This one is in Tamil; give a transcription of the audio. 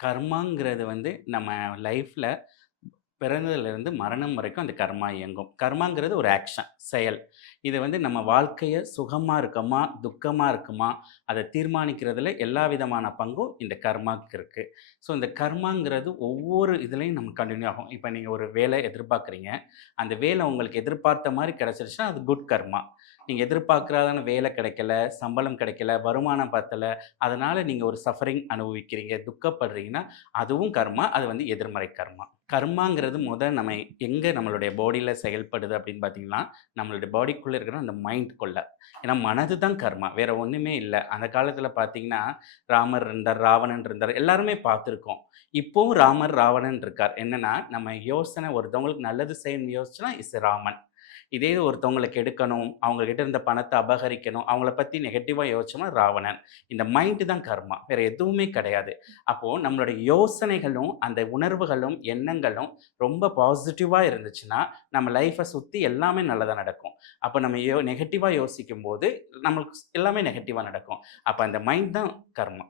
கர்மாங்கிறது நம்ம லைஃப்ல பிறந்ததிலிருந்து மரணம் வரைக்கும் அந்த கர்மா இயங்கும். கர்மாங்கிறது ஒரு ஆக்ஷன், செயல். இது நம்ம வாழ்க்கைய சுகமா இருக்குமா, துக்கமா இருக்குமா, அத தீர்மானிக்கிறதுல எல்லா விதமான பங்கும் இந்த கர்மாக்கு இருக்கு. ஸோ இந்த கர்மாங்கிறது ஒவ்வொரு இதுலயும் நமக்கு கன்டின்யூ ஆகும். இப்ப நீங்க ஒரு வேலை எதிர்பார்க்குறீங்க. அந்த வேலை உங்களுக்கு எதிர்பார்த்த மாரி கிடைச்சிருச்சுன்னா, அது குட் கர்மா. நீங்க எதிர்பார்க்காத வேலை கிடைக்கல, சம்பளம் கிடைக்கல, வருமானம் பத்தல, அதனால நீங்க ஒரு சஃபரிங் அனுபவிக்கிறீங்க, துக்கப்படுறீங்கன்னா, அதுவும் கர்மா. அது எதிர்மறை கர்மா. கர்மாங்கிறது நம்ம எங்க நம்மளுடைய பாடியில செயல்படுது அப்படின்னு பார்த்தீங்கன்னா, நம்மளுடைய பாடிக்குள்ள இருக்கிற அந்த மைண்ட்குள்ள. ஏன்னா மனது தான் கர்மா. வேற ஒண்ணுமே இல்ல. அந்த காலத்தில பார்த்தீங்கன்னா, ராமர் இருந்தார், ராவணன் இருந்தார். எல்லாருமே பார்த்துருக்கோம். இப்பவும் ராமர், ராவணன் இருக்கார். என்னன்னா, நம்ம யோசனை ஒருத்தவங்களுக்கு நல்லது செய்யணும்னு யோசிச்சோம்னா ராமன். இதே இது ஒருத்தவங்கள கெடுக்கணும், அவங்க கிட்ட இருந்த பணத்த அபகரிக்கணும், அவங்கள பத்தி நெகட்டிவா யோசிச்சோம்னா ராவணன். இந்த மைண்ட் தான் கர்மா. வேற எதுவுமே கிடையாது. அப்போ நம்மளுடைய யோசனைகளும், அந்த உணர்வுகளும், எண்ணங்களும் ரொம்ப பாசிட்டிவா இருந்துச்சுன்னா, நம்ம லைஃப்ப சுத்தி எல்லாமே நல்லதா நடக்கும். அப்ப நம்ம நெகட்டிவா யோசிக்கும்போது, நம்மளுக்கு எல்லாமே நெகட்டிவா நடக்கும். அப்ப அந்த மைண்ட் தான் கர்மா.